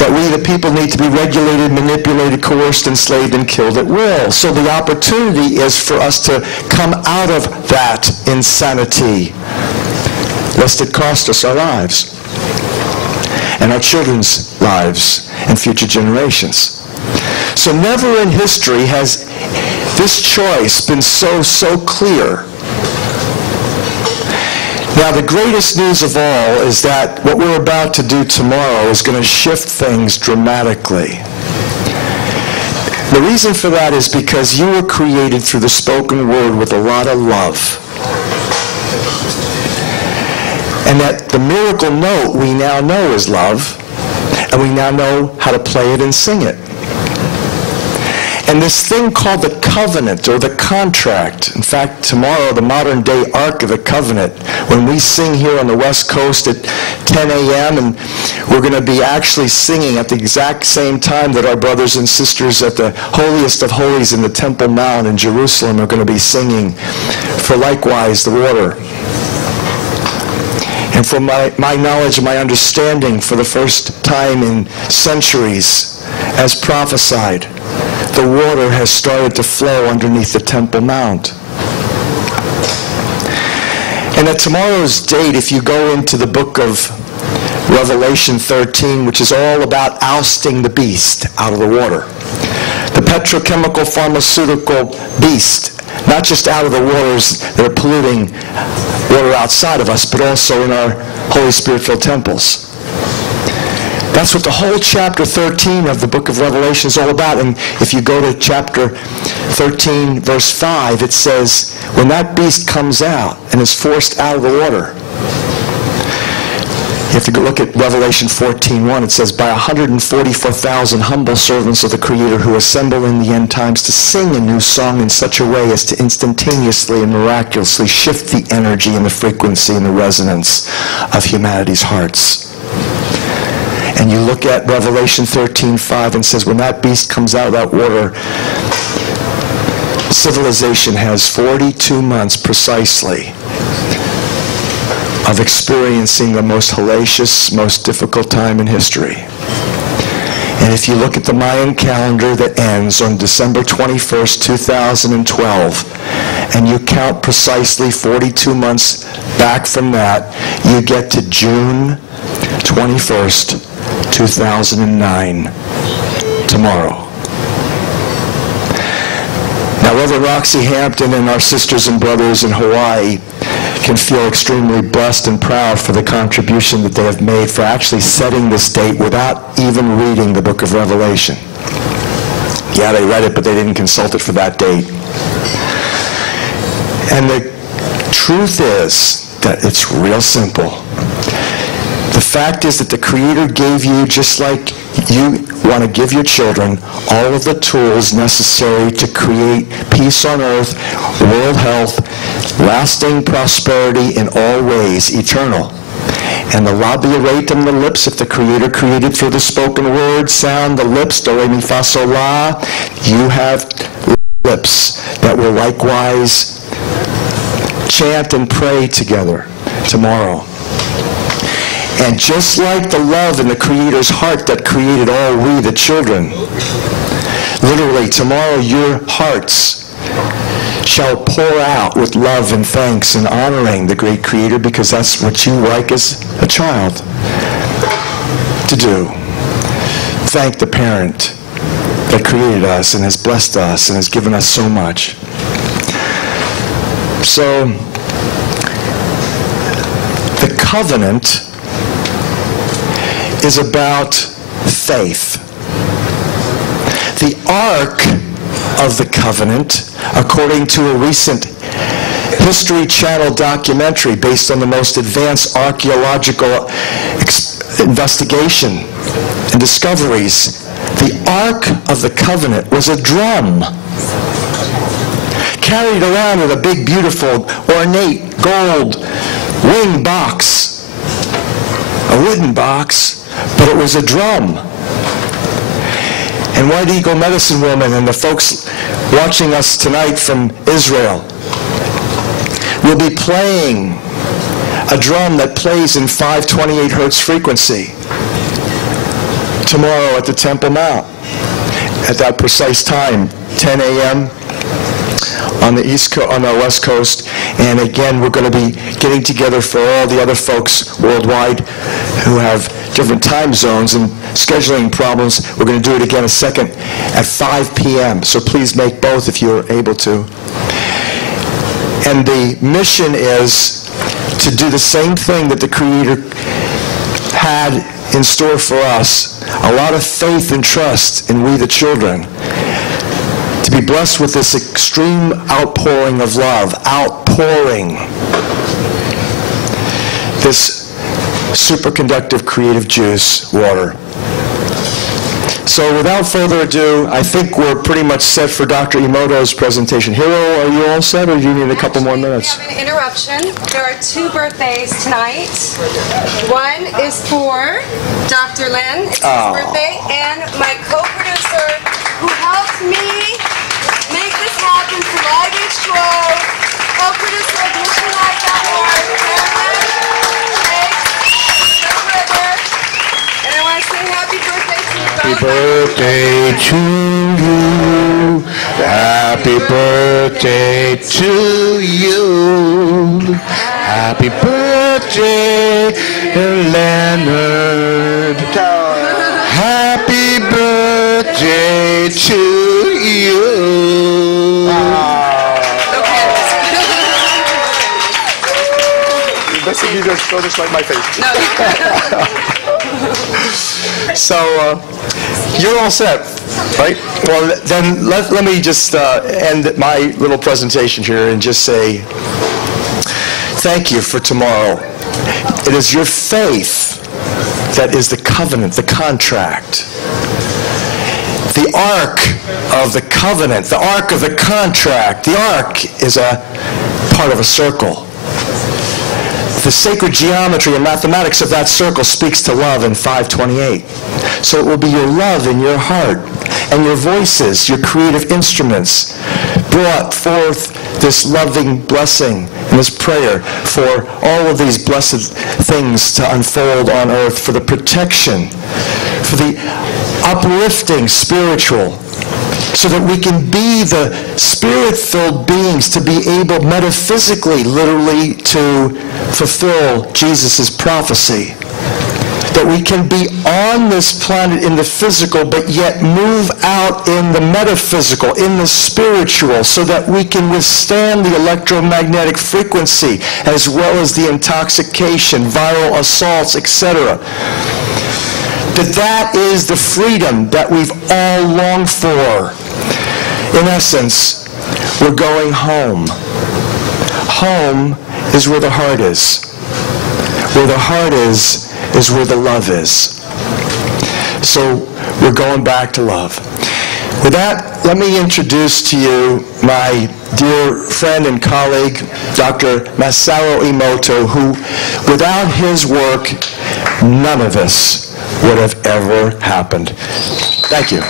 that we, the people, need to be regulated, manipulated, coerced, enslaved, and killed at will. So the opportunity is for us to come out of that insanity, lest it cost us our lives and our children's lives and future generations. So never in history has this choice been so clear. Now, the greatest news of all is that what we're about to do tomorrow is going to shift things dramatically. The reason for that is because you were created through the spoken word with a lot of love. And that the miracle note we now know is love, and we now know how to play it and sing it. And this thing called the covenant or the contract, in fact, tomorrow, the modern day Ark of the Covenant, when we sing here on the West Coast at 10 a.m., and we're going to be actually singing at the exact same time that our brothers and sisters at the holiest of holies in the Temple Mount in Jerusalem are going to be singing for likewise the water. And from my knowledge and my understanding, for the first time in centuries, as prophesied, the water has started to flow underneath the Temple Mount. And at tomorrow's date, if you go into the book of Revelation 13, which is all about ousting the beast out of the water, the petrochemical pharmaceutical beast, not just out of the waters that are polluting water outside of us, but also in our Holy Spirit-filled temples. That's what the whole chapter 13 of the book of Revelation is all about. And if you go to chapter 13, verse 5, it says, when that beast comes out and is forced out of the water, you have to go look at Revelation 14:1. It says, by 144,000 humble servants of the Creator who assemble in the end times to sing a new song in such a way as to instantaneously and miraculously shift the energy and the frequency and the resonance of humanity's hearts. And you look at Revelation 13:5 and says, when that beast comes out of that water, civilization has 42 months precisely of experiencing the most hellacious, most difficult time in history. And if you look at the Mayan calendar that ends on December 21st, 2012, and you count precisely 42 months back from that, you get to June 21st, 2009, tomorrow. Now, Reverend Roxy Hampton and our sisters and brothers in Hawaii can feel extremely blessed and proud for the contribution that they have made for actually setting this date without even reading the book of Revelation. Yeah, they read it, but they didn't consult it for that date. And the truth is that it's real simple. The fact is that the Creator gave you, just like you want to give your children, all of the tools necessary to create peace on earth, world health, lasting prosperity in all ways, eternal. And the labiatum, the lips, if the Creator created through the spoken word, sound, the lips, do, re, mi, fa, sol, la, you have lips that will likewise chant and pray together tomorrow. And just like the love in the Creator's heart that created all we, the children, literally tomorrow your hearts shall pour out with love and thanks and honoring the great Creator, because that's what you like as a child to do. Thank the parent that created us and has blessed us and has given us so much. So, the covenant is about faith. The Ark of the Covenant, according to a recent History Channel documentary based on the most advanced archaeological investigation and discoveries, the Ark of the Covenant was a drum carried around in a big, beautiful, ornate gold wing box, a wooden box, but it was a drum. And White Eagle Medicine Woman and the folks watching us tonight from Israel will be playing a drum that plays in 528 hertz frequency tomorrow at the Temple Mount at that precise time, 10 a.m. on the West Coast. And again, we're going to be getting together for all the other folks worldwide who have different time zones and scheduling problems. We're going to do it again a second at 5 p.m. So please make both if you're able to. And the mission is to do the same thing that the Creator had in store for us. A lot of faith and trust in we the children. To be blessed with this extreme outpouring of love. Outpouring. This superconductive creative juice, water. So without further ado, I think we're pretty much set for Dr. Emoto's presentation. Hiro, are you all set, or do you need a couple more minutes? We have an interruption. There are 2 birthdays tonight. One is for Dr. Len, it's his birthday, and my co-producer who helped me make this happen for LiveH20, co-producer of MissionLife.org, Carolyn, Jake, over there. And I want to say happy birthday to you. Happy birthday to you. Happy birthday to you. Happy birthday, Leonard. Happy birthday to you. Best if you just throw this right in my face. So, you're all set, right? Well, then let me just end my little presentation here and just say thank you for tomorrow. It is your faith that is the covenant, the contract. The ark of the covenant, the ark of the contract. The ark is a part of a circle. The sacred geometry and mathematics of that circle speaks to love in 528. So it will be your love in your heart and your voices, your creative instruments, brought forth this loving blessing and this prayer for all of these blessed things to unfold on earth, for the protection, for the uplifting spiritual, so that we can be the spirit-filled beings to be able metaphysically, literally, to fulfill Jesus' prophecy. That we can be on this planet in the physical, but yet move out in the metaphysical, in the spiritual, so that we can withstand the electromagnetic frequency, as well as the intoxication, viral assaults, etc. That is the freedom that we've all longed for. In essence, we're going home. Home is where the heart is. Where the heart is where the love is. So we're going back to love. With that, let me introduce to you my dear friend and colleague, Dr. Masaru Emoto, who, without his work, none of this would have ever happened. Thank you.